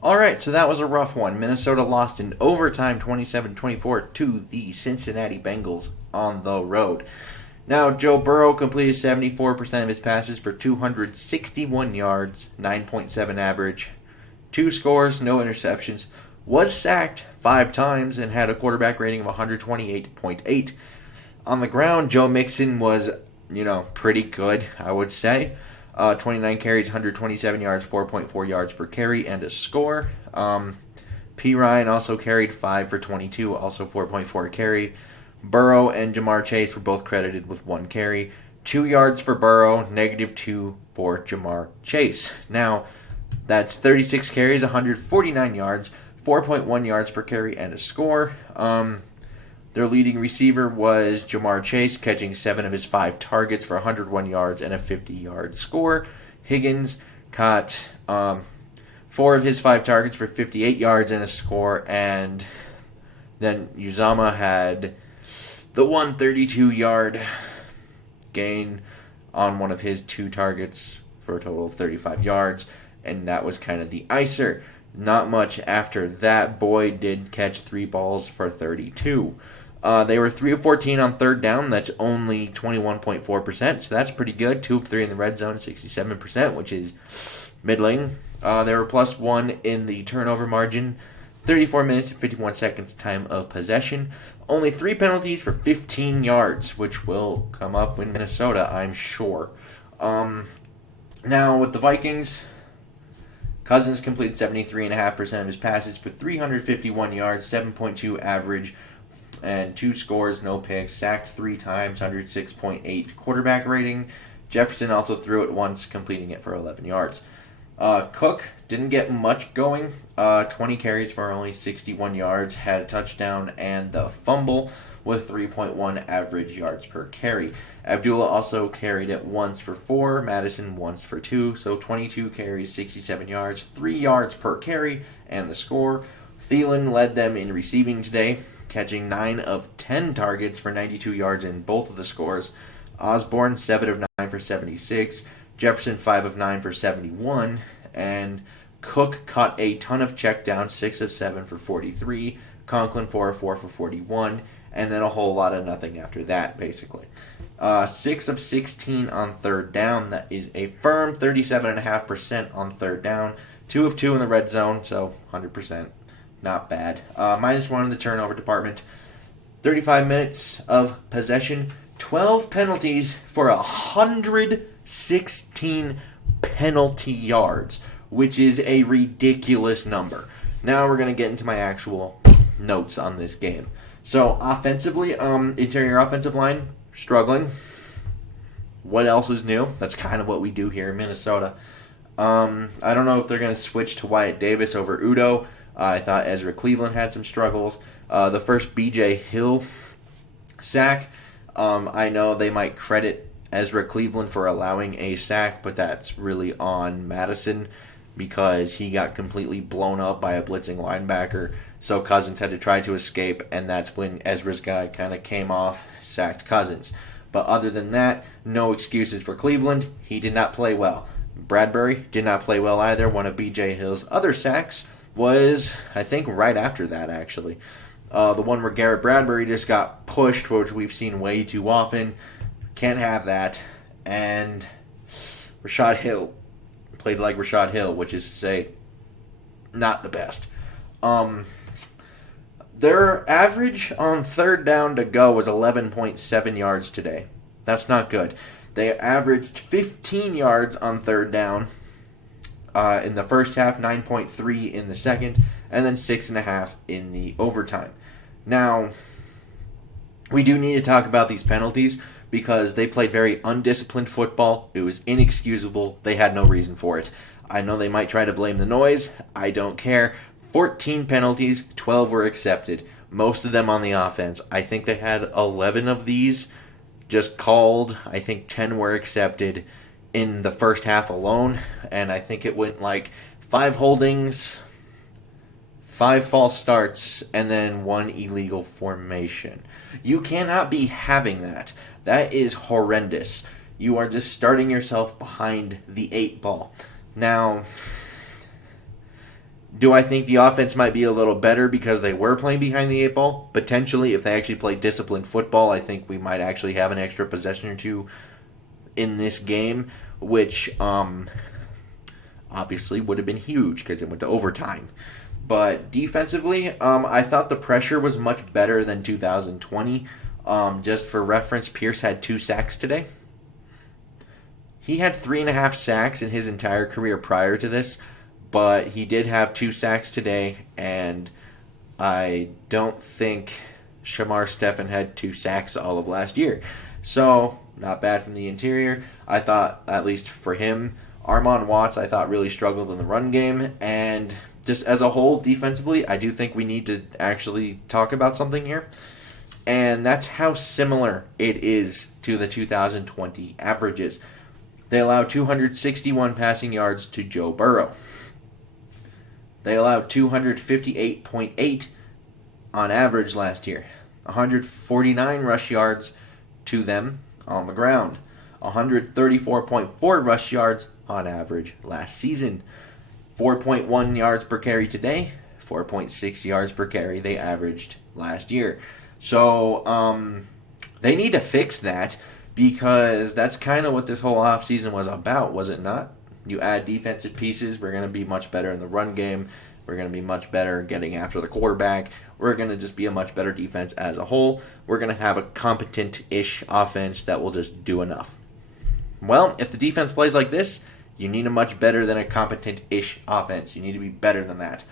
All right, so that was a rough one. Minnesota lost in overtime 27-24 to the Cincinnati Bengals on the road. Now, Joe Burrow completed 74% of his passes for 261 yards, 9.7 average, 2 scores, no interceptions, was sacked 5 times, and had a quarterback rating of 128.8. On the ground, Joe Mixon was, pretty good, I would say. 29 carries, 127 yards, 4.4 yards per carry, and a score. P. Ryan also carried 5 for 22, also 4.4 carry. Burrow and Jamar Chase were both credited with 1 carry. 2 yards for Burrow, -2 for Jamar Chase. Now, that's 36 carries, 149 yards, 4.1 yards per carry, and a score. Their leading receiver was Jamar Chase, catching 7 of his 5 targets for 101 yards and a 50-yard score. Higgins caught 4 of his 5 targets for 58 yards and a score. And then Uzama had the 132-yard gain on one of his 2 targets for a total of 35 yards. And that was kind of the icer. Not much after that. Boyd did catch 3 balls for 32. They were 3 of 14 on third down. That's only 21.4%, so that's pretty good. 2 of 3 in the red zone, 67%, which is middling. They were +1 in the turnover margin. 34 minutes and 51 seconds time of possession. Only 3 penalties for 15 yards, which will come up in Minnesota, I'm sure. Now, with the Vikings, Cousins completed 73.5% of his passes for 351 yards, 7.2 average, and 2 scores, no picks, sacked 3 times, 106.8 quarterback rating. Jefferson also threw it once, completing it for 11 yards. Cook didn't get much going. 20 carries for only 61 yards, had a touchdown and the fumble with 3.1 average yards per carry. Abdullah also carried it once for 4, Madison once for 2, so 22 carries, 67 yards, 3 yards per carry, and the score. Thielen led them in receiving today, catching 9 of 10 targets for 92 yards in both of the scores. Osborne, 7 of 9 for 76. Jefferson, 5 of 9 for 71. And Cook caught a ton of checkdowns, 6 of 7 for 43. Conklin, 4 of 4 for 41. And then a whole lot of nothing after that, basically. 6 of 16 on third down. That is a firm 37.5% on third down. 2 of 2 in the red zone, so 100%. Not bad. -1 in the turnover department. 35 minutes of possession. 12 penalties for 116 penalty yards, which is a ridiculous number. Now we're going to get into my actual notes on this game. So offensively, interior offensive line, struggling. What else is new? That's kind of what we do here in Minnesota. I don't know if they're going to switch to Wyatt Davis over Udo. I thought Ezra Cleveland had some struggles. The first B.J. Hill sack, I know they might credit Ezra Cleveland for allowing a sack, but that's really on Madison because he got completely blown up by a blitzing linebacker. So Cousins had to try to escape, and that's when Ezra's guy kind of came off, sacked Cousins. But other than that, no excuses for Cleveland. He did not play well. Bradbury did not play well either. One of B.J. Hill's other sacks was, I think, right after that, actually. The one where Garrett Bradbury just got pushed, which we've seen way too often. Can't have that. And Rashad Hill played like Rashad Hill, which is to say, not the best. Their average on third down to go was 11.7 yards today. That's not good. They averaged 15 yards on third down in the first half, 9.3 in the second, and then 6.5 in the overtime. Now, we do need to talk about these penalties because they played very undisciplined football. It was inexcusable. They had no reason for it. I know they might try to blame the noise. I don't care. 14 penalties, 12 were accepted. Most of them on the offense. I think they had 11 of these just called. I think 10 were accepted in the first half alone. And I think it went like 5 holdings, 5 false starts, and then 1 illegal formation. You cannot be having that. That is horrendous. You are just starting yourself behind the 8 ball. Now, Do I think the offense might be a little better because they were playing behind the eight ball? Potentially, if they actually play disciplined football, I think we might actually have an extra possession or two in this game, which obviously would have been huge because it went to overtime. But defensively, I thought the pressure was much better than 2020. Just for reference, Pierce had 2 sacks today. He had 3.5 sacks in his entire career prior to this, but he did have 2 sacks today, and I don't think Shamar Stephen had 2 sacks all of last year. So, not bad from the interior. I thought, at least for him, Armon Watts, I thought, really struggled in the run game, and just as a whole, defensively, I do think we need to actually talk about something here. And that's how similar it is to the 2020 averages. They allowed 261 passing yards to Joe Burrow. They allowed 258.8 on average last year. 149 rush yards to them on the ground. 134.4 rush yards on average last season. 4.1 yards per carry today, 4.6 yards per carry they averaged last year. So they need to fix that because that's kind of what this whole offseason was about, was it not? You add defensive pieces, we're going to be much better in the run game. We're going to be much better getting after the quarterback. We're going to just be a much better defense as a whole. We're going to have a competent-ish offense that will just do enough. Well, if the defense plays like this, you need a much better than a competent-ish offense. You need to be better than that.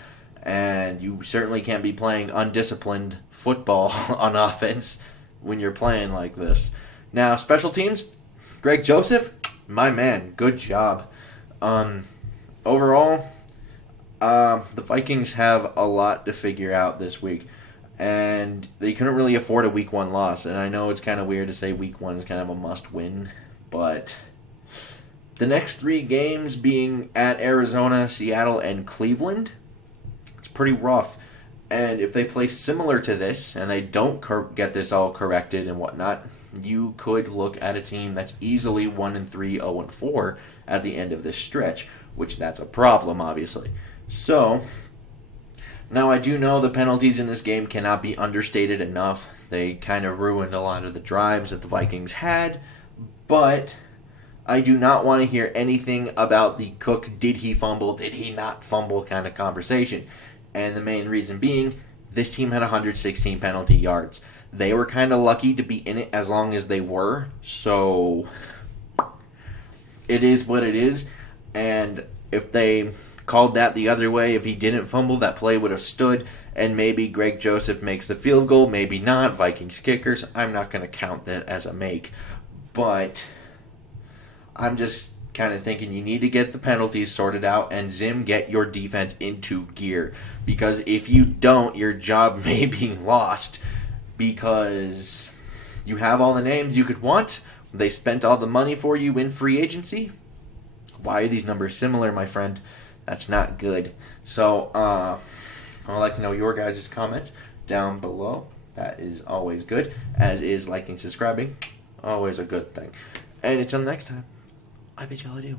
And you certainly can't be playing undisciplined football on offense when you're playing like this. Now, special teams, Greg Joseph, my man, good job. Overall, the Vikings have a lot to figure out this week. And they couldn't really afford a week 1 loss. And I know it's kind of weird to say week 1 is kind of a must-win, but the next 3 games being at Arizona, Seattle, and Cleveland, it's pretty rough. And if they play similar to this, and they don't get this all corrected and whatnot, you could look at a team that's easily 1-3, 0-4 at the end of this stretch, which that's a problem, obviously. So, now I do know the penalties in this game cannot be understated enough. They kind of ruined a lot of the drives that the Vikings had, but I do not want to hear anything about the Cook, did he fumble, did he not fumble kind of conversation. And the main reason being, this team had 116 penalty yards. They were kind of lucky to be in it as long as they were, so it is what it is. And if they called that the other way, if he didn't fumble, that play would have stood, and maybe Greg Joseph makes the field goal, maybe not. Vikings kickers, I'm not going to count that as a make. But I'm just kind of thinking you need to get the penalties sorted out, and Zim, get your defense into gear. Because if you don't, your job may be lost. Because you have all the names you could want. They spent all the money for you in free agency. Why are these numbers similar, my friend? That's not good. So, I'd like to know your guys' comments down below. That is always good. As is liking, subscribing. Always a good thing. And until next time, I bid y'all adieu.